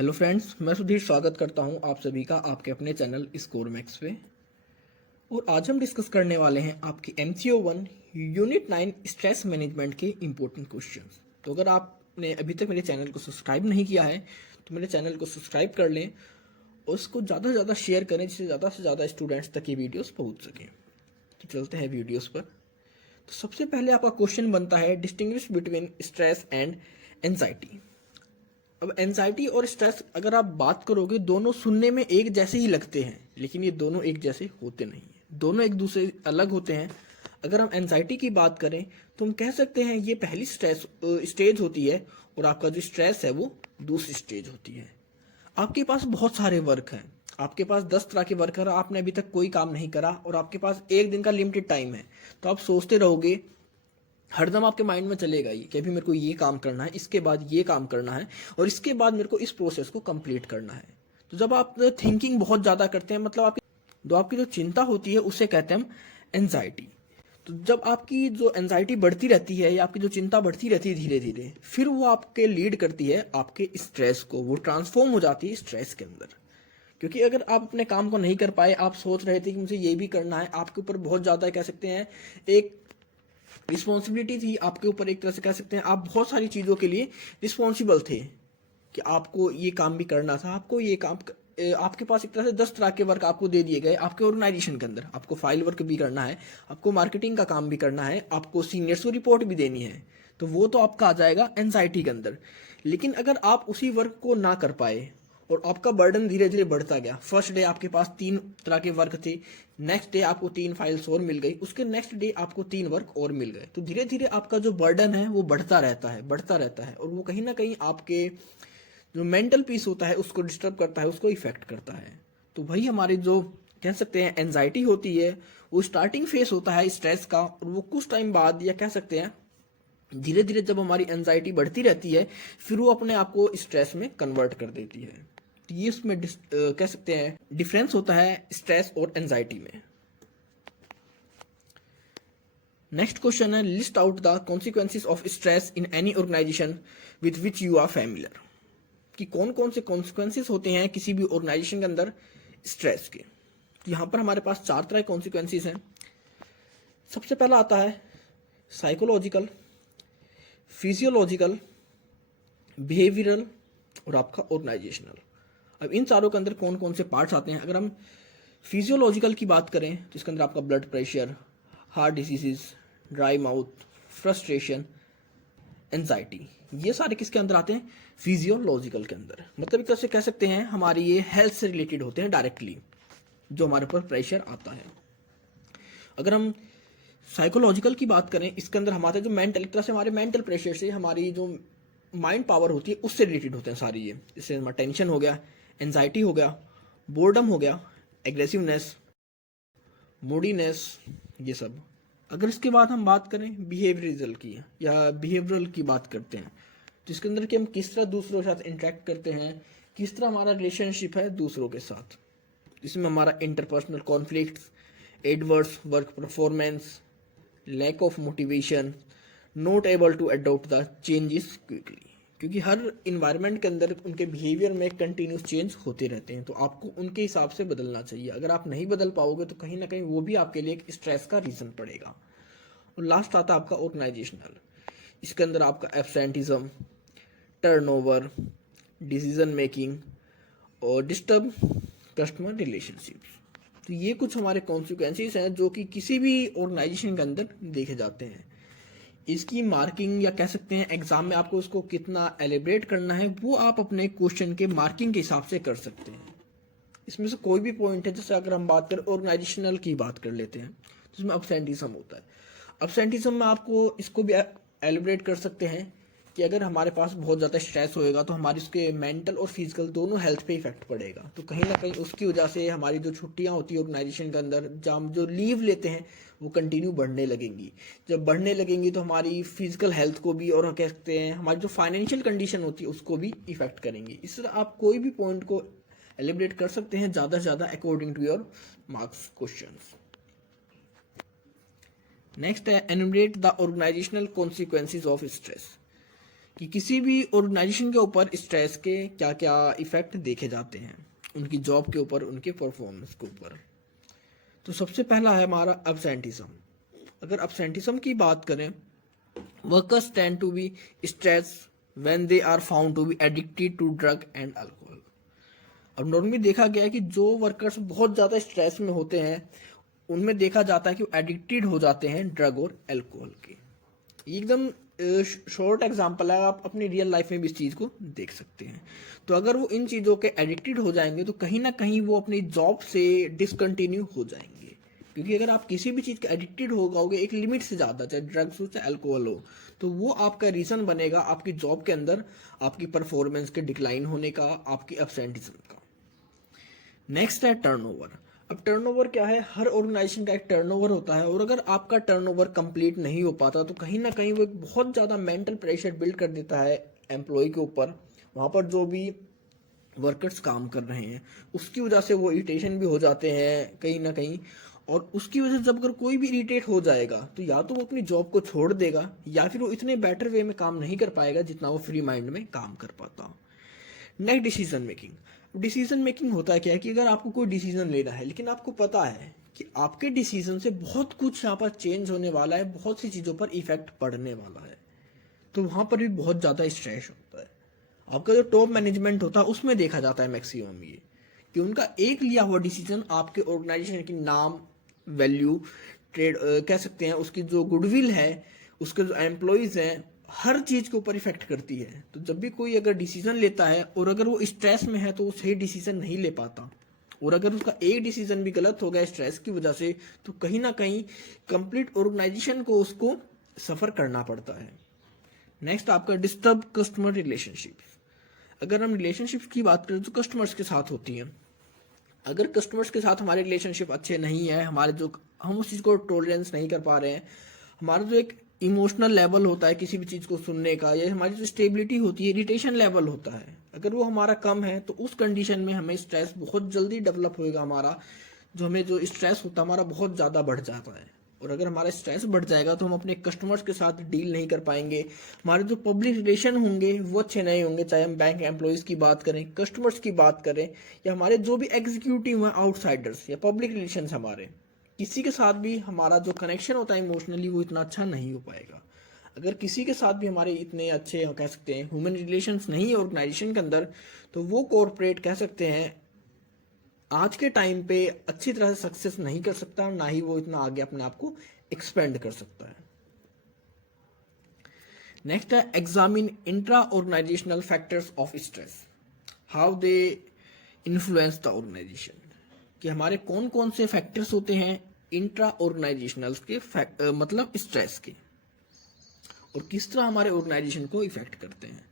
Hello friends, मैं सुधीर स्वागत करता हूं आप सभी का आपके अपने चैनल स्कोर मैक्स पे। और आज हम डिस्कस करने वाले हैं आपकी MCO 1 यूनिट 9 स्ट्रेस मैनेजमेंट के इम्पोर्टेंट क्वेश्चंस। तो अगर आपने अभी तक मेरे चैनल को सब्सक्राइब नहीं किया है तो मेरे चैनल को सब्सक्राइब कर लें और उसको ज़्यादा से ज़्यादा शेयर करें जिससे ज़्यादा से ज़्यादा स्टूडेंट्स तक ये वीडियोज़ पहुँच सकें। तो चलते हैं वीडियोज़ पर। तो सबसे पहले आपका क्वेश्चन बनता है distinguish between stress and anxiety. अब एनजाइटी और स्ट्रेस अगर आप बात करोगे दोनों सुनने में एक जैसे ही लगते हैं, लेकिन ये दोनों एक जैसे होते नहीं हैं। दोनों एक दूसरे अलग होते हैं। अगर हम एनजाइटी की बात करें तो हम कह सकते हैं ये पहली स्टेज होती है और आपका जो स्ट्रेस है वो दूसरी स्टेज होती है। आपके पास बहुत सारे वर्क हैं, आपके पास 10 तरह के वर्क है, आपने अभी तक कोई काम नहीं करा और आपके पास एक दिन का लिमिटेड टाइम है, तो आप सोचते रहोगे, हरदम आपके माइंड में चलेगा ये कि अभी मेरे को ये काम करना है, इसके बाद ये काम करना है और इसके बाद मेरे को इस प्रोसेस को कंप्लीट करना है। तो जब आप थिंकिंग बहुत ज़्यादा करते हैं, मतलब आपकी जो चिंता होती है उसे कहते हैं हम एनजाइटी। तो जब आपकी जो एनजाइटी बढ़ती रहती है या आपकी जो चिंता बढ़ती रहती है धीरे धीरे, फिर वो आपके लीड करती है आपके स्ट्रेस को, वो ट्रांसफॉर्म हो जाती है स्ट्रेस के अंदर। क्योंकि अगर आप अपने काम को नहीं कर पाए, आप सोच रहे थे कि मुझे ये भी करना है, आपके ऊपर बहुत ज़्यादा कह सकते हैं एक रिस्पॉन्सिबिलिटी थी आपके ऊपर, एक तरह से कह सकते हैं आप बहुत सारी चीज़ों के लिए रिस्पॉन्सिबल थे कि आपको ये काम भी करना था, आपको ये काम आपके पास एक तरह से 10 तरह के वर्क आपको दे दिए गए आपके ऑर्गेनाइजेशन के अंदर। आपको फाइल वर्क भी करना है, आपको मार्केटिंग का काम भी करना है, आपको सीनियर्स को रिपोर्ट भी देनी है, तो वो तो आपका आ जाएगा एनजाइटी के अंदर। लेकिन अगर आप उसी वर्क को ना कर पाए और आपका बर्डन धीरे धीरे बढ़ता गया, फर्स्ट डे आपके पास 3 तरह के वर्क थे, नेक्स्ट डे आपको 3 फाइल्स और मिल गई, उसके नेक्स्ट डे आपको 3 वर्क और मिल गए, तो धीरे धीरे आपका जो बर्डन है वो बढ़ता रहता है, बढ़ता रहता है, और वो कहीं ना कहीं आपके जो मेंटल पीस होता है उसको डिस्टर्ब करता है, उसको इफेक्ट करता है। तो वही हमारी जो कह सकते हैं एनजाइटी होती है, वो स्टार्टिंग फेस होता है स्ट्रेस का, और वो कुछ टाइम बाद या कह सकते हैं धीरे धीरे जब हमारी एनजाइटी बढ़ती रहती है फिर वो अपने आप को स्ट्रेस में कन्वर्ट कर देती है। तो ये उसमें कह सकते हैं डिफरेंस होता है स्ट्रेस और एंजाइटी में। नेक्स्ट क्वेश्चन है list out the consequences of stress in any organisation with which you are familiar. कि कौन कौन से कॉन्सिक्वेंसेस होते हैं किसी भी ऑर्गेनाइजेशन के अंदर स्ट्रेस के। तो यहाँ पर हमारे पास 4 तरह के कॉन्सिक्वेंसेस हैं। सबसे पहला आता है साइकोलॉजिकल, फिजियोलॉजिकल, बिहेवियरल और आपका ऑर्गेनाइजेशनल। अब इन चारों के अंदर कौन कौन से पार्ट्स आते हैं। अगर हम फिजियोलॉजिकल की बात करें तो इसके अंदर आपका blood pressure, heart diseases, dry mouth, frustration, anxiety, ये सारे किसके अंदर आते हैं, फिजियोलॉजिकल के अंदर। मतलब एक तरह से कह सकते हैं हमारी ये हेल्थ से रिलेटेड होते हैं डायरेक्टली, जो हमारे ऊपर प्रेशर आता है। अगर हम साइकोलॉजिकल की बात करें, इसके अंदर हमारे जो मेंटल, एक तरह से हमारे मेंटल प्रेशर से हमारी जो माइंड पावर होती है उससे रिलेटेड होते हैं सारी ये। इससे हमारा टेंशन हो गया, एंजाइटी हो गया, बोर्डम हो गया, एग्रेसिवनेस, मूडीनेस, ये सब। अगर इसके बाद हम बात करें बिहेवियरल की या बिहेवियरल की बात करते हैं, तो इसके अंदर कि हम किस तरह दूसरों के साथ इंटरेक्ट करते हैं, किस तरह हमारा रिलेशनशिप है दूसरों के साथ, इसमें हमारा interpersonal conflicts, adverse work performance, lack of motivation, not able to adopt the changes quickly. क्योंकि हर इन्वायरमेंट के अंदर उनके बिहेवियर में कंटिन्यूस चेंज होते रहते हैं, तो आपको उनके हिसाब से बदलना चाहिए। अगर आप नहीं बदल पाओगे तो कहीं ना कहीं वो भी आपके लिए एक स्ट्रेस का रीज़न पड़ेगा। और लास्ट आता है आपका ऑर्गेनाइजेशनल। इसके अंदर आपका एब्सेंटिज्म, टर्नओवर, डिसीजन मेकिंग और डिस्टर्ब कस्टमर रिलेशनशिप्स। तो ये कुछ हमारे कॉन्सिक्वेंसेस हैं जो कि किसी भी ऑर्गेनाइजेशन के अंदर देखे जाते हैं। इसकी मार्किंग या कह सकते हैं एग्जाम में आपको उसको कितना एलिब्रेट करना है वो आप अपने क्वेश्चन के मार्किंग के हिसाब से कर सकते हैं। इसमें से कोई भी पॉइंट है, जैसे अगर हम बात करें ऑर्गेनाइजेशनल की बात कर लेते हैं तो इसमें अब्सेंटिज्म होता है। अब्सेंटिज्म में आपको इसको भी एलिब्रेट कर सकते हैं कि अगर हमारे पास बहुत ज़्यादा स्ट्रेस होएगा तो हमारी उसके मेंटल और फिजिकल दोनों हेल्थ पे इफेक्ट पड़ेगा। तो कहीं ना कहीं उसकी वजह से हमारी जो छुट्टियां होती है ऑर्गेनाइजेशन के अंदर, जब हम जो लीव लेते हैं वो कंटिन्यू बढ़ने लगेंगी। जब बढ़ने लगेंगी तो हमारी फिजिकल हेल्थ को भी और कह सकते हैं हमारी जो फाइनेंशियल कंडीशन होती है उसको भी इफेक्ट करेंगी। इस तरह आप कोई भी पॉइंट को एलिब्रेट कर सकते हैं ज़्यादा से ज़्यादा according to your marks questions. Next है enumerate the organisational consequences of stress. कि किसी भी ऑर्गेनाइजेशन के ऊपर स्ट्रेस के क्या क्या इफेक्ट देखे जाते हैं, उनकी जॉब के ऊपर, उनके परफॉर्मेंस के ऊपर। तो सबसे पहला है हमारा अब्सेंटिज्म। अगर अब्सेंटिज्म की बात करें, workers tend to be stress when they are found to be addicted to drug and alcohol. अब नॉर्मली देखा गया है कि जो वर्कर्स बहुत ज़्यादा स्ट्रेस में होते हैं उनमें देखा जाता है कि वो एडिक्टेड हो जाते हैं ड्रग और अल्कोहल के। एकदम शॉर्ट एग्जांपल है, आप अपनी रियल लाइफ में भी इस चीज़ को देख सकते हैं। तो अगर वो इन चीज़ों के एडिक्टेड हो जाएंगे तो कहीं ना कहीं वो अपनी जॉब से डिसकंटिन्यू हो जाएंगे, क्योंकि अगर आप किसी भी चीज़ के एडिक्टेड हो जाओगे एक लिमिट से ज़्यादा, चाहे ड्रग्स हो चाहे अल्कोहल हो, तो वो आपका रीज़न बनेगा आपकी जॉब के अंदर आपकी परफॉर्मेंस के डिक्लाइन होने का, आपकी एब्सेंटिज्म का। नेक्स्ट है टर्नओवर। अब टर्नओवर क्या है, हर ऑर्गेनाइजेशन का एक टर्नओवर होता है, और अगर आपका टर्नओवर कंप्लीट नहीं हो पाता तो कहीं ना कहीं वो एक बहुत ज़्यादा मेंटल प्रेशर बिल्ड कर देता है एम्प्लॉय के ऊपर। वहाँ पर जो भी वर्कर्स काम कर रहे हैं उसकी वजह से वो इरिटेशन भी हो जाते हैं कहीं ना कहीं, और उसकी वजह से जब अगर कोई भी इरिटेट हो जाएगा तो या तो वो अपनी जॉब को छोड़ देगा या फिर वो इतने बेटर वे में काम नहीं कर पाएगा जितना वो फ्री माइंड में काम कर पाता। Next, decision making. Decision making होता है क्या है कि अगर आपको कोई डिसीजन लेना है लेकिन आपको पता है कि आपके डिसीजन से बहुत कुछ यहाँ पर चेंज होने वाला है, बहुत सी चीज़ों पर इफेक्ट पड़ने वाला है, तो वहाँ पर भी बहुत ज़्यादा स्ट्रेस होता है। आपका जो टॉप मैनेजमेंट होता है उसमें देखा जाता है मैक्सिमम ये कि उनका एक लिया हुआ डिसीजन आपके ऑर्गेनाइजेशन की नाम, वैल्यू, ट्रेड कह सकते हैं, उसकी जो गुडविल है, उसके जो एम्प्लॉयज़ हैं, हर चीज़ के ऊपर इफेक्ट करती है। तो जब भी कोई अगर डिसीजन लेता है और अगर वो स्ट्रेस में है तो वो सही डिसीजन नहीं ले पाता, और अगर उसका एक डिसीजन भी गलत हो गया स्ट्रेस की वजह से तो कहीं ना कहीं कंप्लीट ऑर्गेनाइजेशन को उसको सफ़र करना पड़ता है। नेक्स्ट, आपका डिस्टर्ब कस्टमर रिलेशनशिप्स। अगर हम रिलेशनशिप की बात करें तो कस्टमर्स के साथ होती हैं। अगर कस्टमर्स के साथ हमारे रिलेशनशिप अच्छे नहीं है, हमारे जो हम उस चीज़ को टॉलरेंस नहीं कर पा रहे हैं, हमारा जो एक इमोशनल लेवल होता है किसी भी चीज़ को सुनने का, या हमारी जो स्टेबिलिटी होती है, इरिटेशन लेवल होता है, अगर वो हमारा कम है तो उस कंडीशन में हमें स्ट्रेस बहुत जल्दी डेवलप होएगा। हमारा जो स्ट्रेस होता है हमारा बहुत ज़्यादा बढ़ जाता है, और अगर हमारा स्ट्रेस बढ़ जाएगा तो हम अपने कस्टमर्स के साथ डील नहीं कर पाएंगे, हमारे जो पब्लिक रिलेशन होंगे वो अच्छे नहीं होंगे, चाहे हम बैंक एम्प्लॉयज़ की बात करें, कस्टमर्स की बात करें, या हमारे जो भी एग्जीक्यूटिव हैं, आउटसाइडर्स या पब्लिक रिलेशन हमारे, किसी के साथ भी हमारा जो कनेक्शन होता है इमोशनली वो इतना अच्छा नहीं हो पाएगा। अगर किसी के साथ भी हमारे इतने अच्छे कह सकते हैं ह्यूमन रिलेशंस नहीं है ऑर्गेनाइजेशन के अंदर, तो वो कॉरपोरेट कह सकते हैं आज के टाइम पे अच्छी तरह से सक्सेस नहीं कर सकता, ना ही वो इतना आगे अपने आप को एक्सपेंड कर सकता है। नेक्स्ट है examine intra organisational factors of stress, how they influence the organisation. कि हमारे कौन कौन से फैक्टर्स होते हैं इंट्रा ऑर्गेनाइजेशनल के मतलब स्ट्रेस के, और किस तरह हमारे ऑर्गेनाइजेशन को इफेक्ट करते हैं।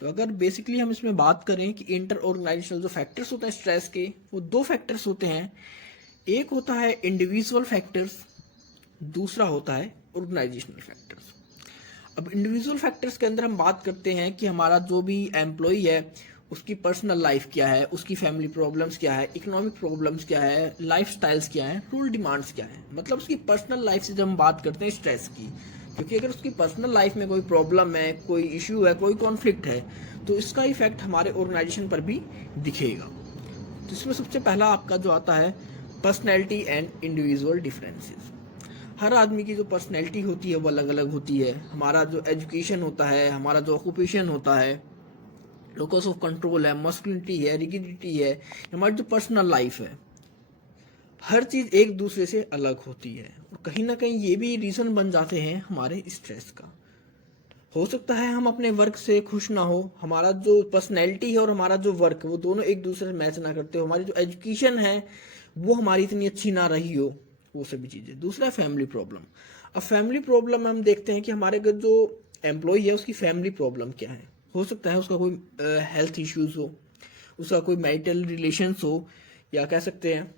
तो अगर बेसिकली हम इसमें बात करें कि इंटर ऑर्गेनाइजेशनल जो फैक्टर्स होते हैं स्ट्रेस के, वो दो फैक्टर्स होते हैं। एक होता है इंडिविजुअल फैक्टर्स, दूसरा होता है ऑर्गेनाइजेशनल फैक्टर्स। अब इंडिविजुअल फैक्टर्स के अंदर हम बात करते हैं कि हमारा जो भी एम्प्लॉय है उसकी पर्सनल लाइफ क्या है, उसकी फैमिली प्रॉब्लम्स क्या है, इकोनॉमिक प्रॉब्लम्स क्या है, लाइफ स्टाइल्स क्या है, रूल डिमांड्स क्या है, मतलब उसकी पर्सनल लाइफ से जब हम बात करते हैं स्ट्रेस की, क्योंकि अगर उसकी पर्सनल लाइफ में कोई प्रॉब्लम है, कोई इश्यू है, कोई कॉन्फ्लिक्ट है, तो इसका इफेक्ट हमारे ऑर्गेनाइजेशन पर भी दिखेगा। तो इसमें सबसे पहला आपका जो आता है पर्सनैलिटी एंड इंडिविजुअल डिफरेंसेस। हर आदमी की जो पर्सनैलिटी होती है वो अलग अलग होती है। हमारा जो एजुकेशन होता है, हमारा जो ऑक्यूपेशन होता है, लोकस ऑफ कंट्रोल है, मस्कुलिनिटी है, रिगिडिटी है, हमारी जो पर्सनल लाइफ है, हर चीज़ एक दूसरे से अलग होती है, और कहीं ना कहीं ये भी रीज़न बन जाते हैं हमारे स्ट्रेस का। हो सकता है हम अपने वर्क से खुश ना हो, हमारा जो पर्सनैलिटी है और हमारा जो वर्क वो दोनों एक दूसरे से मैच ना करते हो, हमारी जो एजुकेशन है वो हमारी इतनी अच्छी ना रही हो, वो सभी चीज़ें। दूसरा फैमिली प्रॉब्लम। अब फैमिली प्रॉब्लम में हम देखते हैं कि हमारे अगर जो एम्प्लॉय है उसकी फैमिली प्रॉब्लम क्या है। हो सकता है उसका कोई हेल्थ इश्यूज हो, उसका कोई मैरिटल रिलेशंस हो, या कह सकते हैं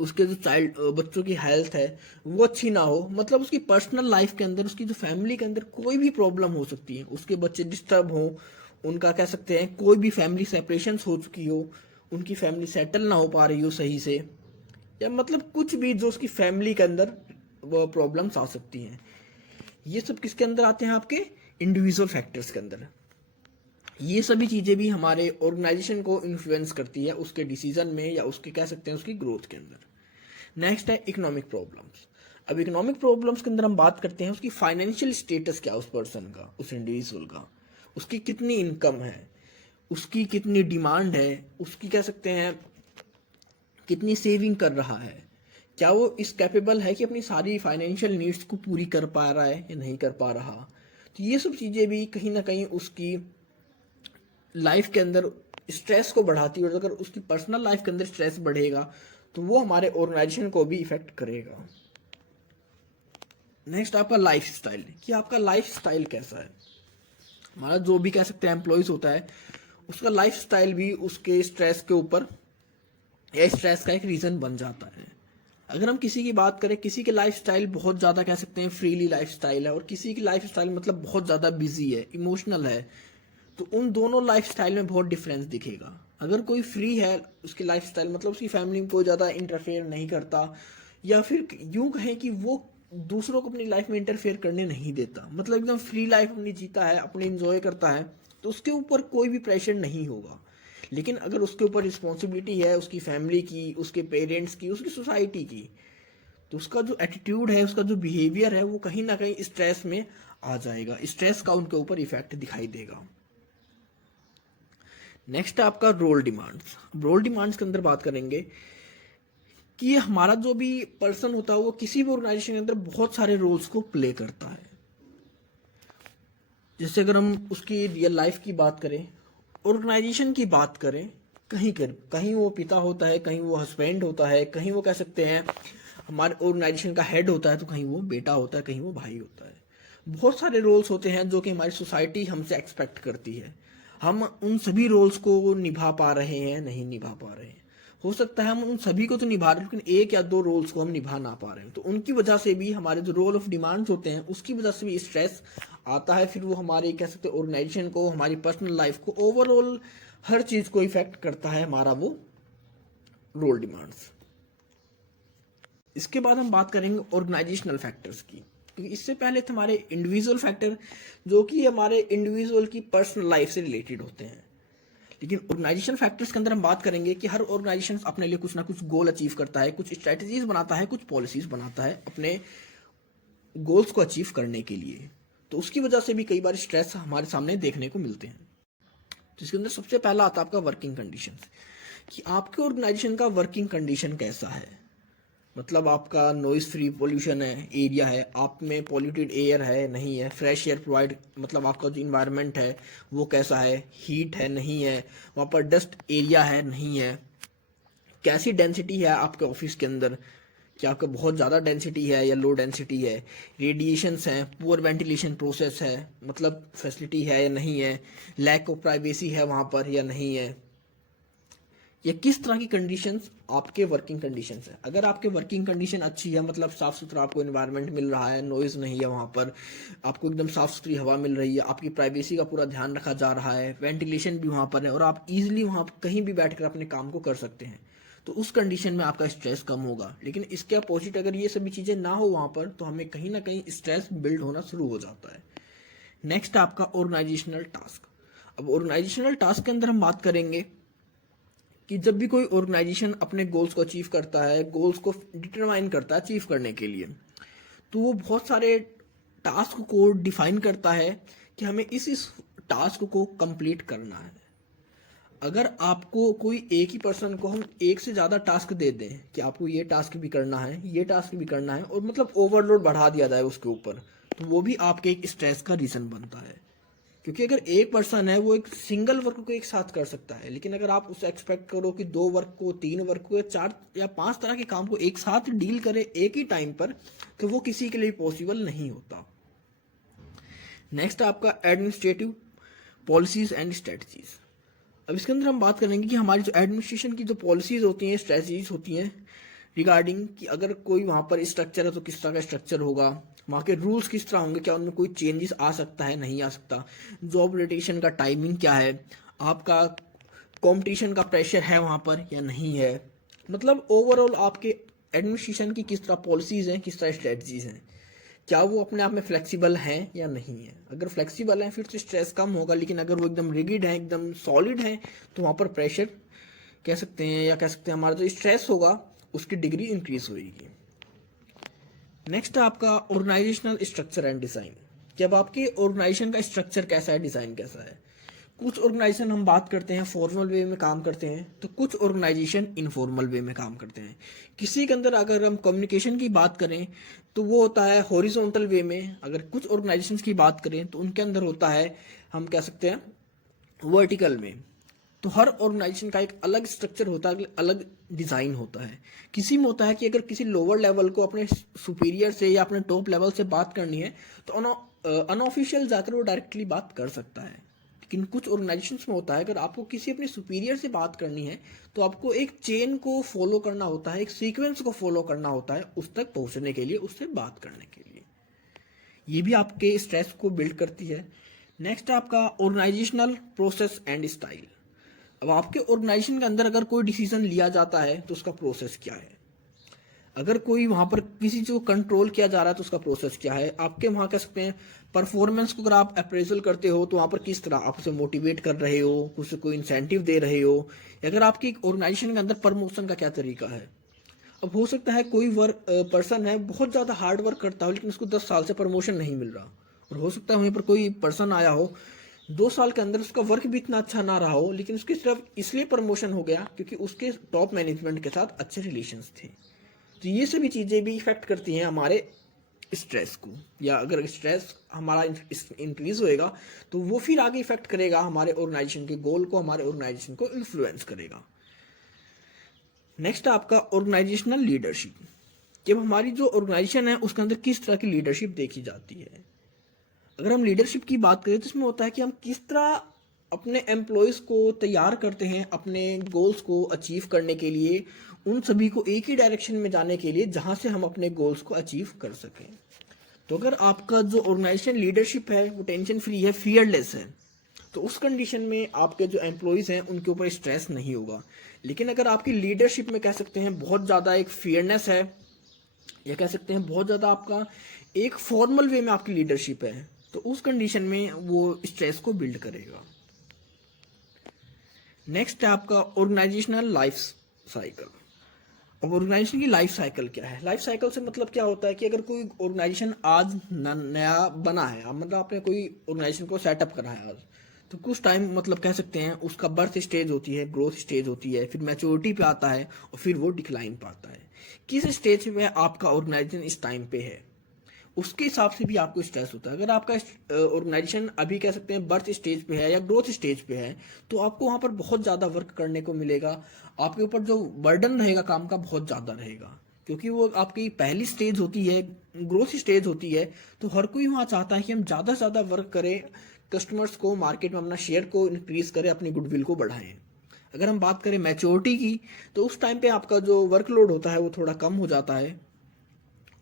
उसके जो बच्चों की हेल्थ है वो अच्छी ना हो, मतलब उसकी पर्सनल लाइफ के अंदर, उसकी जो फैमिली के अंदर कोई भी प्रॉब्लम हो सकती है। उसके बच्चे डिस्टर्ब हो, उनका कह सकते हैं कोई भी फैमिली सेपरेशंस हो चुकी हो, उनकी फैमिली सेटल ना हो पा रही हो सही से, या मतलब कुछ भी जो उसकी फैमिली के अंदर वो प्रॉब्लम्स आ सकती हैं। ये सब किसके अंदर आते हैं, आपके इंडिविजुअल फैक्टर्स के अंदर। ये सभी चीज़ें भी हमारे ऑर्गेनाइजेशन को इन्फ्लुएंस करती है उसके डिसीजन में या उसके कह सकते हैं उसकी ग्रोथ के अंदर। नेक्स्ट है इकोनॉमिक प्रॉब्लम्स। अब इकोनॉमिक प्रॉब्लम्स के अंदर हम बात करते हैं उसकी फाइनेंशियल स्टेटस क्या, उस पर्सन का, उस इंडिविजुअल का, उसकी कितनी इनकम है, उसकी कितनी डिमांड है, उसकी कह सकते हैं कितनी सेविंग कर रहा है, क्या वो इस कैपेबल है कि अपनी सारी फाइनेंशियल नीड्स को पूरी कर पा रहा है या नहीं कर पा रहा। तो ये सब चीज़ें भी कहीं ना कहीं उसकी लाइफ के अंदर स्ट्रेस को बढ़ाती है, और अगर उसकी पर्सनल लाइफ के अंदर स्ट्रेस बढ़ेगा तो वो हमारे ऑर्गेनाइजेशन को भी इफेक्ट करेगा। नेक्स्ट आपका लाइफ स्टाइल, कि आपका लाइफ स्टाइल कैसा है। हमारा जो भी कह सकते हैं एम्प्लॉयज होता है उसका लाइफ स्टाइल भी उसके स्ट्रेस के ऊपर या स्ट्रेस का एक रीज़न बन जाता है। अगर हम किसी की बात करें, किसी के लाइफ स्टाइल बहुत ज़्यादा कह सकते हैं फ्रीली लाइफ स्टाइल है, और किसी की लाइफ स्टाइल मतलब बहुत ज़्यादा बिजी है, इमोशनल है, तो उन दोनों लाइफ स्टाइल में बहुत डिफरेंस दिखेगा। अगर कोई फ्री है, उसकी लाइफ स्टाइल मतलब उसकी फैमिली में कोई ज़्यादा इंटरफेयर नहीं करता, या फिर यूं कहें कि वो दूसरों को अपनी लाइफ में इंटरफेयर करने नहीं देता, मतलब एकदम फ्री लाइफ अपनी जीता है, अपनी इंजॉय करता है, तो उसके ऊपर कोई भी प्रेशर नहीं होगा। लेकिन अगर उसके ऊपर रिस्पॉन्सिबिलिटी है उसकी फैमिली की, उसके पेरेंट्स की, उसकी सोसाइटी की, तो उसका जो एटीट्यूड है, उसका जो बिहेवियर है, वो कहीं ना कहीं स्ट्रेस में आ जाएगा, स्ट्रेस का उनके ऊपर इफेक्ट दिखाई देगा। नेक्स्ट है आपका रोल डिमांड्स। रोल डिमांड्स के अंदर बात करेंगे कि हमारा जो भी पर्सन होता है वो किसी भी ऑर्गेनाइजेशन के अंदर बहुत सारे रोल्स को प्ले करता है। जैसे अगर हम उसकी रियल लाइफ की बात करें, ऑर्गेनाइजेशन की बात करें, कहीं वो पिता होता है, कहीं वो हस्बैंड होता है, कहीं वो कह सकते हैं हमारे ऑर्गेनाइजेशन का हेड होता है, तो कहीं वो बेटा होता है, कहीं वो भाई होता है। बहुत सारे रोल्स होते हैं जो कि हमारी सोसाइटी हमसे एक्सपेक्ट करती है। हम उन सभी रोल्स को निभा पा रहे हैं, नहीं निभा पा रहे हैं। हो सकता है हम उन सभी को तो निभा रहे हैं, लेकिन एक या दो रोल्स को हम निभा ना पा रहे हैं, तो उनकी वजह से भी हमारे जो रोल ऑफ डिमांड्स होते हैं उसकी वजह से भी स्ट्रेस आता है। फिर वो हमारे कह सकते हैं ऑर्गेनाइजेशन को, हमारी पर्सनल लाइफ को, ओवरऑल हर चीज को इफेक्ट करता है हमारा वो रोल डिमांड्स। इसके बाद हम बात करेंगे ऑर्गेनाइजेशनल फैक्टर्स की, क्योंकि इससे पहले थे हमारे इंडिविजुअल फैक्टर जो कि हमारे इंडिविजुअल की पर्सनल लाइफ से रिलेटेड होते हैं। लेकिन ऑर्गेनाइजेशन फैक्टर्स के अंदर हम बात करेंगे कि हर ऑर्गेनाइजेशन अपने लिए कुछ ना कुछ गोल अचीव करता है, कुछ स्ट्रेटजीज बनाता है, कुछ पॉलिसीज बनाता है अपने गोल्स को अचीव करने के लिए। तो उसकी वजह से भी कई बार स्ट्रेस हमारे सामने देखने को मिलते हैं। तो इसके अंदर सबसे पहला आता है आपका वर्किंग कंडीशंस, कि आपके ऑर्गेनाइजेशन का वर्किंग कंडीशन कैसा है। मतलब आपका नॉइस फ्री पोल्यूशन है, एरिया है, आप में पॉल्यूटेड एयर है नहीं है, फ्रेश एयर प्रोवाइड, मतलब आपका जो इन्वायरमेंट है वो कैसा है, हीट है नहीं है, वहाँ पर डस्ट एरिया है नहीं है, कैसी डेंसिटी है आपके ऑफिस के अंदर, क्या आपका बहुत ज़्यादा डेंसिटी है या लो डेंसिटी है, रेडिएशंस हैं, पुअर वेंटिलेशन प्रोसेस है, मतलब फैसिलिटी है या नहीं है, लैक ऑफ प्राइवेसी है वहाँ पर या नहीं है, या किस तरह की कंडीशंस आपके वर्किंग कंडीशंस है। अगर आपके वर्किंग कंडीशन अच्छी है, मतलब साफ सुथरा आपको एनवायरनमेंट मिल रहा है, नॉइज नहीं है वहाँ पर, आपको एकदम साफ सुथरी हवा मिल रही है, आपकी प्राइवेसी का पूरा ध्यान रखा जा रहा है, वेंटिलेशन भी वहाँ पर है, और आप इजीली वहाँ कहीं भी बैठकर अपने काम को कर सकते हैं, तो उस कंडीशन में आपका स्ट्रेस कम होगा। लेकिन इसके अपोजिट अगर ये सभी चीज़ें ना हो वहाँ पर, तो हमें कहीं ना कहीं स्ट्रेस बिल्ड होना शुरू हो जाता है। नेक्स्ट आपका ऑर्गेनाइजेशनल टास्क। अब ऑर्गेनाइजेशनल टास्क के अंदर हम बात करेंगे कि जब भी कोई ऑर्गेनाइजेशन अपने गोल्स को अचीव करता है, गोल्स को डिटरमाइन करता है अचीव करने के लिए, तो वो बहुत सारे टास्क को डिफाइन करता है कि हमें इस टास्क को कंप्लीट करना है। अगर आपको कोई एक ही पर्सन को हम एक से ज़्यादा टास्क दे दें कि आपको ये टास्क भी करना है, ये टास्क भी करना है, और मतलब ओवरलोड बढ़ा दिया जाए उसके ऊपर, तो वो भी आपके एक स्ट्रेस का रीज़न बनता है। क्योंकि अगर एक पर्सन है वो एक सिंगल वर्क को एक साथ कर सकता है, लेकिन अगर आप उससे एक्सपेक्ट करो कि 2 वर्क को, 3 वर्क को, या 4 या 5 तरह के काम को एक साथ डील करे एक ही टाइम पर, तो वो किसी के लिए पॉसिबल नहीं होता। नेक्स्ट आपका एडमिनिस्ट्रेटिव पॉलिसीज एंड स्ट्रेटजीज। अब इसके अंदर हम बात करेंगे कि हमारी जो एडमिनिस्ट्रेशन की जो पॉलिसीज होती हैं, स्ट्रेटजीज होती हैं रिगार्डिंग कि अगर कोई वहाँ पर स्ट्रक्चर है तो किस तरह का स्ट्रक्चर होगा, वहाँ के रूल्स किस तरह होंगे, क्या उनमें कोई चेंजेस आ सकता है नहीं आ सकता, जॉब रोटेशन का टाइमिंग क्या है, आपका कंपटीशन का प्रेशर है वहाँ पर या नहीं है, मतलब ओवरऑल आपके एडमिनिस्ट्रेशन की किस तरह पॉलिसीज़ हैं, किस तरह स्ट्रेटजीज हैं। क्या वो अपने आप में फ्लेक्सिबल हैं या नहीं है। अगर फ्लेक्सिबल हैं फिर तो स्ट्रेस कम होगा, लेकिन अगर वो एकदम रिगिड है, एकदम सॉलिड है, तो वहाँ पर प्रेशर कह सकते हैं, या कह सकते हैं हमारा जो स्ट्रेस होगा उसकी डिग्री इंक्रीज होगी। नेक्स्ट है आपका ऑर्गेनाइजेशनल स्ट्रक्चर एंड डिज़ाइन, कि अब आपके ऑर्गेनाइजेशन का स्ट्रक्चर कैसा है, डिज़ाइन कैसा है। कुछ ऑर्गेनाइजेशन हम बात करते हैं फॉर्मल वे में काम करते हैं, तो कुछ ऑर्गेनाइजेशन इनफॉर्मल वे में काम करते हैं। किसी के अंदर अगर हम कम्युनिकेशन की बात करें तो वो होता है हॉरिजॉन्टल वे में, अगर कुछ ऑर्गेनाइजेशंस की बात करें तो उनके अंदर होता है, हम कह सकते हैं, वर्टिकल में। तो हर ऑर्गेनाइजेशन का एक अलग स्ट्रक्चर होता है, अलग डिज़ाइन होता है। किसी में होता है कि अगर किसी लोअर लेवल को अपने सुपीरियर से या अपने टॉप लेवल से बात करनी है तो अनऑफिशियल जाकर वो डायरेक्टली बात कर सकता है। लेकिन कुछ ऑर्गेनाइजेशंस में होता है अगर आपको किसी अपने सुपीरियर से बात करनी है तो आपको एक चेन को फॉलो करना होता है, एक सीक्वेंस को फॉलो करना होता है उस तक पहुंचने के लिए, उससे बात करने के लिए। ये भी आपके स्ट्रेस को बिल्ड करती है। नेक्स्ट आपका ऑर्गेनाइजेशनल प्रोसेस एंड स्टाइल। अब आपके ऑर्गेनाइजेशन के अंदर अगर कोई डिसीजन लिया जाता है तो उसका प्रोसेस क्या है। अगर कोई वहां पर किसी चीज को कंट्रोल किया जा रहा है तो उसका प्रोसेस क्या है। आपके वहां कह सकते हैं परफॉर्मेंस को अगर आप अप्रेजल करते हो तो वहां पर किस तरह आप उसे मोटिवेट कर रहे हो, उसे कोई इंसेंटिव दे रहे हो, या अगर आपकी ऑर्गेनाइजेशन के अंदर प्रमोशन का क्या तरीका है। अब हो सकता है कोई पर्सन है बहुत ज़्यादा हार्ड वर्क करता हो लेकिन उसको 10 साल से प्रमोशन नहीं मिल रहा, और हो सकता है वहीं पर कोई पर्सन आया हो 2 साल के अंदर उसका वर्क भी इतना अच्छा ना रहा हो लेकिन उसकी सिर्फ इसलिए प्रमोशन हो गया क्योंकि उसके टॉप मैनेजमेंट के साथ अच्छे रिलेशंस थे। तो ये सभी चीज़ें भी इफेक्ट करती हैं हमारे स्ट्रेस को, या अगर स्ट्रेस हमारा इंक्रीज होएगा तो वो फिर आगे इफेक्ट करेगा हमारे ऑर्गेनाइजेशन के गोल को, हमारे ऑर्गेनाइजेशन को इन्फ्लुएंस करेगा। नेक्स्ट आपका ऑर्गेनाइजेशनल लीडरशिप, जब हमारी जो ऑर्गेनाइजेशन है उसके अंदर किस तरह की लीडरशिप देखी जाती है। अगर हम लीडरशिप की बात करें तो इसमें होता है कि हम किस तरह अपने एम्प्लॉयज़ को तैयार करते हैं अपने गोल्स को अचीव करने के लिए, उन सभी को एक ही डायरेक्शन में जाने के लिए जहां से हम अपने गोल्स को अचीव कर सकें। तो अगर आपका जो ऑर्गेनाइजेशन लीडरशिप है वो टेंशन फ्री है, फियरलेस है, तो उस कंडीशन में आपके जो एम्प्लॉयज़ हैं उनके ऊपर स्ट्रेस नहीं होगा। लेकिन अगर आपकी लीडरशिप में कह सकते हैं बहुत ज़्यादा एक फियरनेस है, या कह सकते हैं बहुत ज़्यादा आपका एक फॉर्मल वे में आपकी लीडरशिप है, तो उस कंडीशन में वो स्ट्रेस को बिल्ड करेगा। नेक्स्ट है आपका ऑर्गेनाइजेशनल लाइफ साइकिल। अब ऑर्गेनाइजेशन की लाइफ साइकिल क्या है। लाइफ साइकिल से मतलब क्या होता है कि अगर कोई ऑर्गेनाइजेशन आज नया बना है, मतलब आपने कोई ऑर्गेनाइजेशन को सेटअप करा है आज, तो कुछ टाइम मतलब कह सकते हैं उसका बर्थ स्टेज होती है, ग्रोथ स्टेज होती है, फिर मैच्योरिटी पे आता है और फिर वो डिक्लाइन पे आता है। किस स्टेज पे आपका ऑर्गेनाइजेशन इस टाइम पे है उसके हिसाब से भी आपको स्ट्रेस होता है। अगर आपका ऑर्गेनाइजेशन अभी कह सकते हैं बर्थ स्टेज पे है या ग्रोथ स्टेज पे है तो आपको वहाँ पर बहुत ज़्यादा वर्क करने को मिलेगा, आपके ऊपर जो बर्डन रहेगा काम का बहुत ज़्यादा रहेगा, क्योंकि वो आपकी पहली स्टेज होती है, ग्रोथ स्टेज होती है। तो हर कोई वहाँ चाहता है कि हम ज़्यादा से ज़्यादा वर्क करें, कस्टमर्स को मार्केट में अपना शेयर को इंक्रीज करें, अपनी गुडविल को बढ़ाएं। अगर हम बात करें मैच्योरिटी की तो उस टाइम पे आपका जो वर्कलोड होता है वो थोड़ा कम हो जाता है।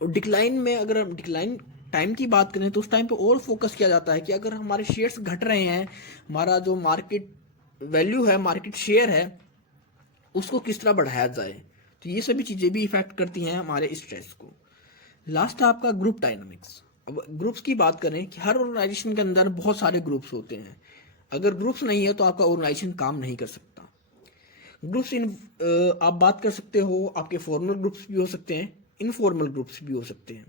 और डिक्लाइन में अगर हम डिक्लाइन टाइम की बात करें तो उस टाइम पे और फोकस किया जाता है कि अगर हमारे शेयर्स घट रहे हैं, हमारा जो मार्केट वैल्यू है, मार्केट शेयर है, उसको किस तरह बढ़ाया जाए। तो ये सभी चीज़ें भी इफेक्ट करती हैं हमारे स्ट्रेस को। लास्ट है आपका ग्रुप डायनामिक्स। अब ग्रुप्स की बात करें कि हर ऑर्गेनाइजेशन के अंदर बहुत सारे ग्रुप्स होते हैं, अगर ग्रुप्स नहीं है तो आपका ऑर्गेनाइजेशन काम नहीं कर सकता। ग्रुप्स इन आप बात कर सकते हो, आपके फॉर्मल ग्रुप्स भी हो सकते हैं, इनफॉर्मल ग्रुप्स भी हो सकते हैं।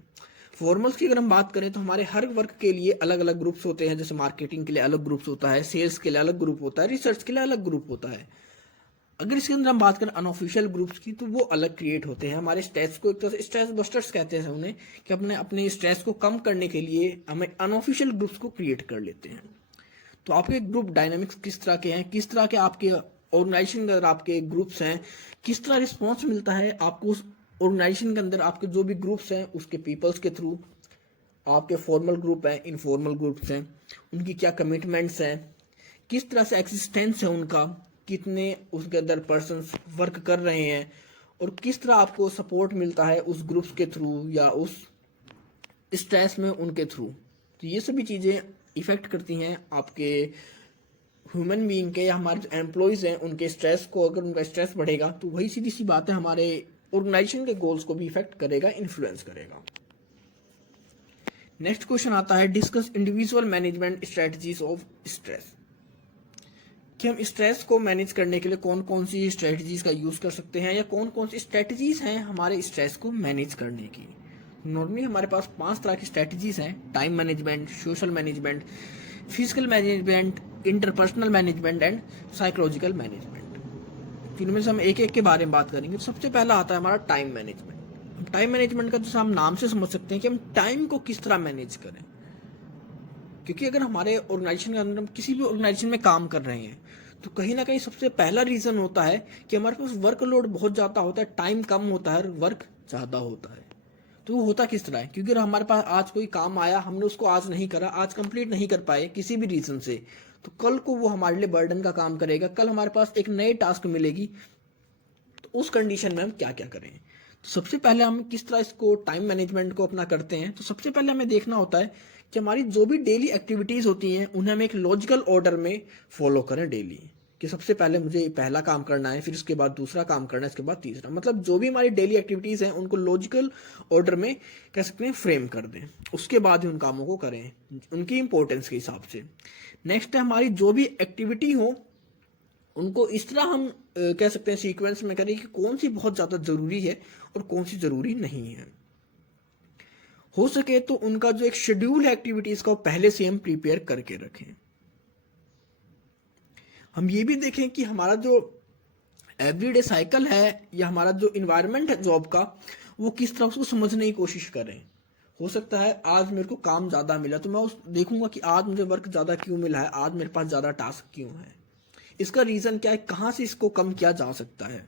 फॉर्मल्स की अगर हम बात करें तो हमारे हर वर्क के लिए अलग अलग ग्रुप्स होते हैं, जैसे मार्केटिंग के लिए अलग ग्रुप्स होता है, सेल्स के लिए अलग ग्रुप होता है, रिसर्च के लिए अलग ग्रुप होता है। अगर इसके अंदर हम बात करें अनऑफिशियल ग्रुप्स की तो वो अलग क्रिएट होते हैं। हमारे स्ट्रेस को एक तरह से स्ट्रेस बस्टर्स कहते हैं उन्हें, कि अपने अपने स्ट्रेस को कम करने के लिए हमें अनऑफिशियल ग्रुप्स को क्रिएट कर लेते हैं। तो आपके ग्रुप डायनामिक्स किस तरह के हैं, किस तरह के आपके ऑर्गेनाइजेशन के अंदर आपके ग्रुप्स हैं, किस तरह रिस्पॉन्स मिलता है आपको उस ऑर्गेनाइजेशन के अंदर आपके जो भी ग्रुप्स हैं उसके पीपल्स के थ्रू, आपके फॉर्मल ग्रुप हैं, इनफॉर्मल ग्रुप्स हैं, उनकी क्या कमिटमेंट्स हैं, किस तरह से एक्सिस्टेंस है उनका, कितने उसके अंदर पर्सन्स वर्क कर रहे हैं, और किस तरह आपको सपोर्ट मिलता है उस ग्रुप्स के थ्रू या उस स्ट्रेस में उनके थ्रू। तो ये सभी चीज़ें इफेक्ट करती हैं आपके ह्यूमन बीइंग के, या हमारे जो एम्प्लॉयज़ हैं उनके स्ट्रेस को। अगर उनका स्ट्रेस बढ़ेगा तो वही सीधी सी बात है हमारे ऑर्गेनाइजेशन के गोल्स को भी इफेक्ट करेगा, इन्फ्लुएंस करेगा। नेक्स्ट क्वेश्चन आता है discuss individual management strategies of stress, कि हम स्ट्रेस को मैनेज करने के लिए कौन कौन सी स्ट्रेटजीज का यूज कर सकते हैं या कौन कौन सी स्ट्रेटजीज हैं हमारे स्ट्रेस को मैनेज करने की। नॉर्मली हमारे पास 5 तरह की स्ट्रेटजीज हैं: time management, social management, physical management, interpersonal management and psychological management. जिनमें से हम एक एक के बारे में बात करेंगे। सबसे पहला आता है हमारा टाइम मैनेजमेंट। टाइम मैनेजमेंट का जैसे हम नाम से समझ सकते हैं कि हम टाइम को किस तरह मैनेज करें, क्योंकि अगर हमारे ऑर्गेनाइजेशन के अंदर हम किसी भी ऑर्गेनाइजेशन में काम कर रहे हैं तो कहीं ना कहीं सबसे पहला रीजन होता है कि हमारे पास वर्कलोड बहुत ज़्यादा होता है, टाइम कम होता है और वर्क ज़्यादा होता है। तो वो होता किस तरह है, क्योंकि अगर हमारे पास आज कोई काम आया, हमने उसको आज नहीं करा, आज कंप्लीट नहीं कर पाए किसी भी रीजन से, तो कल को वो हमारे लिए बर्डन का काम करेगा। कल हमारे पास एक नई टास्क मिलेगी, तो उस कंडीशन में हम क्या क्या करें। तो सबसे पहले हम किस तरह इसको टाइम मैनेजमेंट को अपना करते हैं, तो सबसे पहले हमें देखना होता है कि हमारी जो भी डेली एक्टिविटीज़ होती हैं उन्हें हम एक लॉजिकल ऑर्डर में फॉलो करें डेली, कि सबसे पहले मुझे पहला काम करना है, फिर उसके बाद दूसरा काम करना है, इसके बाद तीसरा। मतलब जो भी हमारी डेली एक्टिविटीज़ हैं उनको लॉजिकल ऑर्डर में कह सकते हैं फ्रेम कर दें, उसके बाद ही उन कामों को करें उनकी इंपॉर्टेंस के हिसाब से। नेक्स्ट है हमारी जो भी एक्टिविटी हो उनको इस तरह हम कह सकते हैं सीक्वेंस में करें कि कौन सी बहुत ज़्यादा ज़रूरी है और कौन सी ज़रूरी नहीं है। हो सके तो उनका जो एक शेड्यूल है एक्टिविटीज़ का वो पहले से हम प्रिपेयर करके रखें। हम ये भी देखें कि हमारा जो एवरीडे साइकिल है या हमारा जो इन्वायरमेंट है जॉब का, वो किस तरह उसको समझने की कोशिश करें। हो सकता है आज मेरे को काम ज़्यादा मिला तो मैं उस देखूंगा कि आज मुझे वर्क ज़्यादा क्यों मिला है, आज मेरे पास ज़्यादा टास्क क्यों है, इसका रीज़न क्या है, कहाँ से इसको कम किया जा सकता है।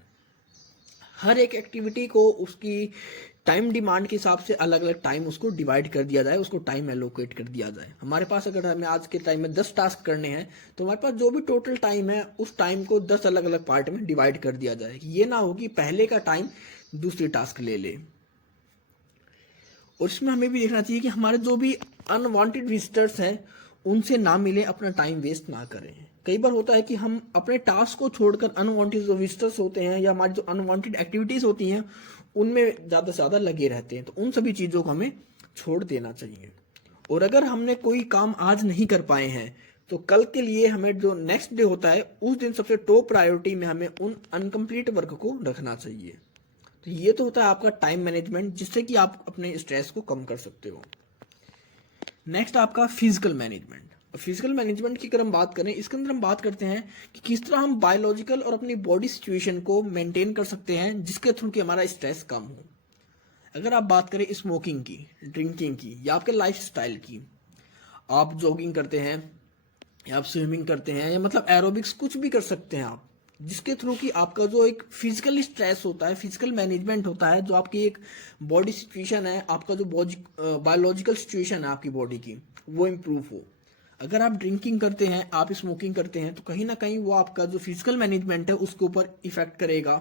हर एक एक्टिविटी को उसकी टाइम डिमांड के हिसाब से अलग अलग टाइम उसको डिवाइड कर दिया जाए, उसको टाइम एलोकेट कर दिया जाए। हमारे पास अगर हमें आज के टाइम में 10 टास्क करने हैं तो हमारे पास जो भी टोटल टाइम है उस टाइम को 10 अलग अलग पार्ट में डिवाइड कर दिया जाए, कि ये ना हो कि पहले का टाइम दूसरी टास्क ले ले। और इसमें हमें भी देखना चाहिए कि हमारे जो भी अनवांटेड विजिटर्स हैं उनसे ना मिले, अपना टाइम वेस्ट ना करें। कई बार होता है कि हम अपने टास्क को छोड़कर अनवांटेड जो विजिटर्स होते हैं या हमारी जो अनवांटेड एक्टिविटीज़ होती हैं उनमें ज़्यादा से ज़्यादा लगे रहते हैं, तो उन सभी चीज़ों को हमें छोड़ देना चाहिए। और अगर हमने कोई काम आज नहीं कर पाए हैं तो कल के लिए हमें जो नेक्स्ट डे होता है उस दिन सबसे टॉप प्रायोरिटी में हमें उन अनकम्प्लीट वर्क को रखना चाहिए। तो ये तो होता है आपका टाइम मैनेजमेंट, जिससे कि आप अपने स्ट्रेस को कम कर सकते हो। नेक्स्ट आपका फिजिकल मैनेजमेंट। फिजिकल मैनेजमेंट की अगर हम बात करें, इसके अंदर हम बात करते हैं कि किस तरह हम बायोलॉजिकल और अपनी बॉडी सिचुएशन को मेंटेन कर सकते हैं जिसके थ्रू कि हमारा स्ट्रेस कम हो। अगर आप बात करें स्मोकिंग की, ड्रिंकिंग की या आपके लाइफ स्टाइल की, आप जॉगिंग करते हैं या आप स्विमिंग करते हैं या मतलब एरोबिक्स कुछ भी कर सकते हैं आप, जिसके थ्रू कि आपका जो एक फिजिकल स्ट्रेस होता है, फिजिकल मैनेजमेंट होता है, जो आपकी एक बॉडी सिचुएशन है, आपका जो बायोलॉजिकल सिचुएशन है आपकी बॉडी की, वो इम्प्रूव हो। अगर आप ड्रिंकिंग करते हैं, आप स्मोकिंग करते हैं, तो कहीं ना कहीं वो आपका जो फिजिकल मैनेजमेंट है उसके ऊपर इफेक्ट करेगा।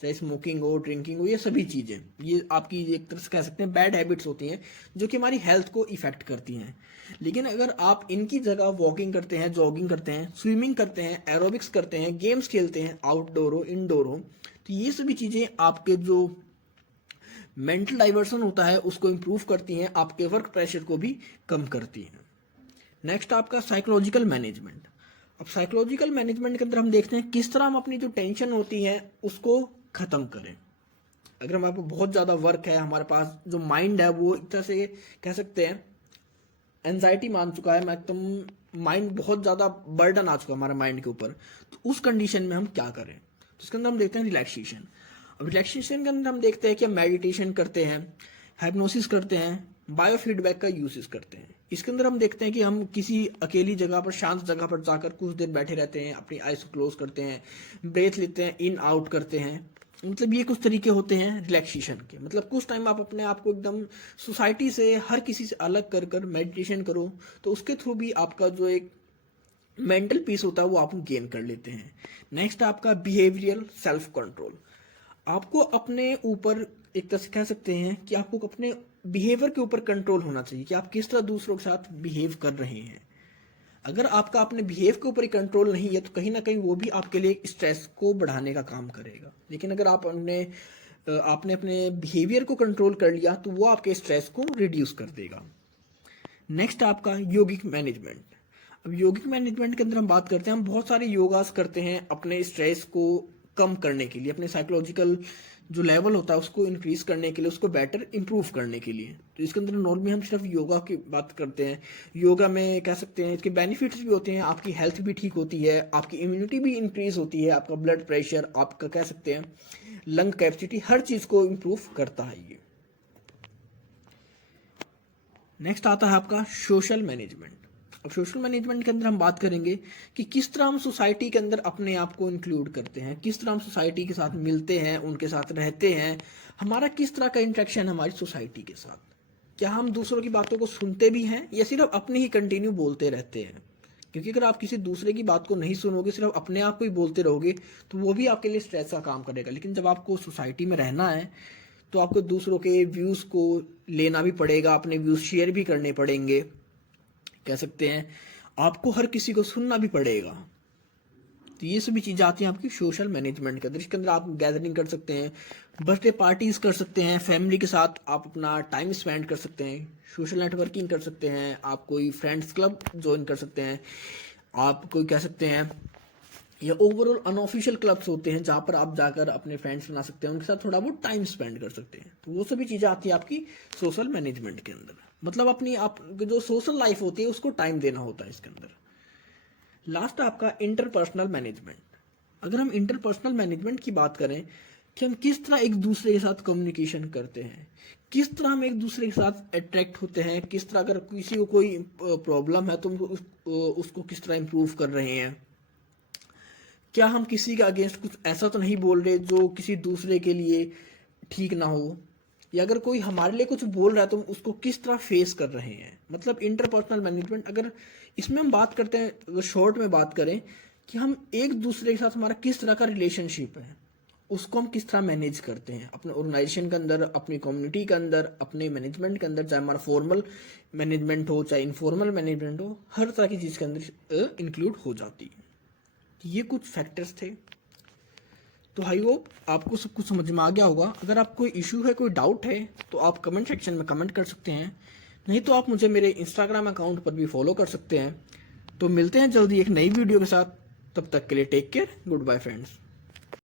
चाहे स्मोकिंग हो, ड्रिंकिंग हो, ये सभी चीज़ें ये आपकी एक तरह से कह सकते हैं बैड हैबिट्स होती हैं जो कि हमारी हेल्थ को इफेक्ट करती हैं। लेकिन अगर आप इनकी जगह वॉकिंग करते हैं, जॉगिंग करते हैं, स्विमिंग करते हैं, एरोबिक्स करते हैं, गेम्स खेलते हैं, आउटडोर हो इंडोर हो, तो ये सभी चीज़ें आपके जो मेंटल डाइवर्सन होता है उसको इम्प्रूव करती हैं, आपके वर्क प्रेशर को भी कम करती हैं। नेक्स्ट आपका साइकोलॉजिकल मैनेजमेंट। अब साइकोलॉजिकल मैनेजमेंट के अंदर हम देखते हैं किस तरह हम अपनी जो टेंशन होती है उसको ख़त्म करें। अगर हमारे पास बहुत ज़्यादा वर्क है, हमारे पास जो माइंड है वो एक तरह से कह सकते हैं एनजाइटी मान चुका है, मैं एकदम माइंड बहुत ज़्यादा बर्डन आ चुका है हमारे माइंड के ऊपर, तो उस कंडीशन में हम क्या करें। तो इसके अंदर हम देखते हैं रिलैक्सेशन। अब रिलैक्सेशन के अंदर हम देखते हैं कि हम मेडिटेशन करते हैं, हाइप्नोसिस करते हैं, बायो फीडबैक का यूसेस करते हैं। इसके अंदर हम देखते हैं कि हम किसी अकेली जगह पर, शांत जगह पर जाकर कुछ देर बैठे रहते हैं, अपनी आइज को क्लोज करते हैं, ब्रेथ लेते हैं, इन आउट करते हैं। मतलब ये कुछ तरीके होते हैं रिलैक्सेशन के। मतलब कुछ टाइम आप अपने आप को एकदम सोसाइटी से, हर किसी से अलग कर कर मेडिटेशन करो, तो उसके थ्रू भी आपका जो एक मेंटल पीस होता है वो आप गेन कर लेते हैं। नेक्स्ट आपका बिहेवियरल सेल्फ कंट्रोल। आपको अपने ऊपर एक तरह से कह सकते हैं कि आपको अपने बिहेवियर के ऊपर कंट्रोल होना चाहिए कि आप किस तरह दूसरों के साथ बिहेव कर रहे हैं। अगर आपका अपने बिहेव के ऊपर ही कंट्रोल नहीं है तो कहीं ना कहीं वो भी आपके लिए स्ट्रेस को बढ़ाने का काम करेगा। लेकिन अगर आपने अपने बिहेवियर को कंट्रोल कर लिया तो वो आपके स्ट्रेस को रिड्यूस कर देगा। नेक्स्ट आपका योगिक मैनेजमेंट। अब योगिक मैनेजमेंट के अंदर हम बात करते हैं, हम बहुत सारे योगास करते हैं अपने स्ट्रेस को कम करने के लिए, अपने साइकोलॉजिकल जो लेवल होता है उसको इंक्रीज करने के लिए, उसको बेटर इंप्रूव करने के लिए। तो इसके अंदर नॉर्मली हम सिर्फ योगा की बात करते हैं। योगा में कह सकते हैं इसके बेनिफिट्स भी होते हैं, आपकी हेल्थ भी ठीक होती है, आपकी इम्यूनिटी भी इंक्रीज होती है, आपका ब्लड प्रेशर, आपका कह सकते हैं लंग कैपेसिटी, हर चीज को इम्प्रूव करता है ये। नेक्स्ट आता है आपका सोशल मैनेजमेंट। अब सोशल मैनेजमेंट के अंदर हम बात करेंगे कि किस तरह हम सोसाइटी के अंदर अपने आप को इंक्लूड करते हैं, किस तरह हम सोसाइटी के साथ मिलते हैं, उनके साथ रहते हैं, हमारा किस तरह का इंटरेक्शन हमारी सोसाइटी के साथ। क्या हम दूसरों की बातों को सुनते भी हैं या सिर्फ अपनी ही कंटिन्यू बोलते रहते हैं? क्योंकि अगर आप किसी दूसरे की बात को नहीं सुनोगे, सिर्फ अपने आप को ही बोलते रहोगे, तो वो भी आपके लिए स्ट्रेस का काम करेगा। लेकिन जब आपको सोसाइटी में रहना है तो आपको दूसरों के व्यूज़ को लेना भी पड़ेगा, अपने व्यूज़ शेयर भी करने पड़ेंगे, कह सकते हैं आपको हर किसी को सुनना भी पड़ेगा। तो ये सभी चीज़ें आती हैं आपकी सोशल मैनेजमेंट के अंदर। इसके अंदर आप गैदरिंग कर सकते हैं, बर्थडे पार्टीज कर सकते हैं, फैमिली के साथ आप अपना टाइम स्पेंड कर सकते हैं, सोशल नेटवर्किंग कर सकते हैं, आप कोई फ्रेंड्स क्लब ज्वाइन कर सकते हैं, आप कोई कह सकते हैं या ओवरऑल अनऑफिशियल क्लब्स होते हैं जहाँ पर आप जाकर अपने फ्रेंड्स बना सकते हैं, उनके साथ थोड़ा बहुत टाइम स्पेंड कर सकते हैं। तो वो सभी चीज़ें आती है आपकी सोशल मैनेजमेंट के अंदर। मतलब अपनी आप जो सोशल लाइफ होती है उसको टाइम देना होता है इसके अंदर। लास्ट आपका इंटरपर्सनल मैनेजमेंट। अगर हम इंटरपर्सनल मैनेजमेंट की बात करें कि हम किस तरह एक दूसरे के साथ कम्युनिकेशन करते हैं, किस तरह हम एक दूसरे के साथ अट्रैक्ट होते हैं, किस तरह अगर किसी को कोई प्रॉब्लम है तो उसको किस तरह इम्प्रूव कर रहे हैं, क्या हम किसी के अगेंस्ट कुछ ऐसा तो नहीं बोल रहे जो किसी दूसरे के लिए ठीक ना हो, या अगर कोई हमारे लिए कुछ बोल रहा है तो हम उसको किस तरह फेस कर रहे हैं। मतलब इंटरपर्सनल मैनेजमेंट, अगर इसमें हम बात करते हैं, अगर शॉर्ट में बात करें कि हम एक दूसरे के साथ हमारा किस तरह का रिलेशनशिप है, उसको हम किस तरह मैनेज करते हैं अपने ऑर्गेनाइजेशन के अंदर, अपनी कम्युनिटी के अंदर, अपने मैनेजमेंट के अंदर, चाहे हमारा फॉर्मल मैनेजमेंट हो चाहे इनफॉर्मल मैनेजमेंट हो, हर तरह की चीज़ के अंदर इंक्लूड हो जाती है। ये कुछ फैक्टर्स थे। तो आई होप आपको सब कुछ समझ में आ गया होगा। अगर आपको कोई इशू है, कोई डाउट है तो आप कमेंट सेक्शन में कमेंट कर सकते हैं, नहीं तो आप मुझे मेरे इंस्टाग्राम अकाउंट पर भी फॉलो कर सकते हैं। तो मिलते हैं जल्दी एक नई वीडियो के साथ, तब तक के लिए take care, good bye friends.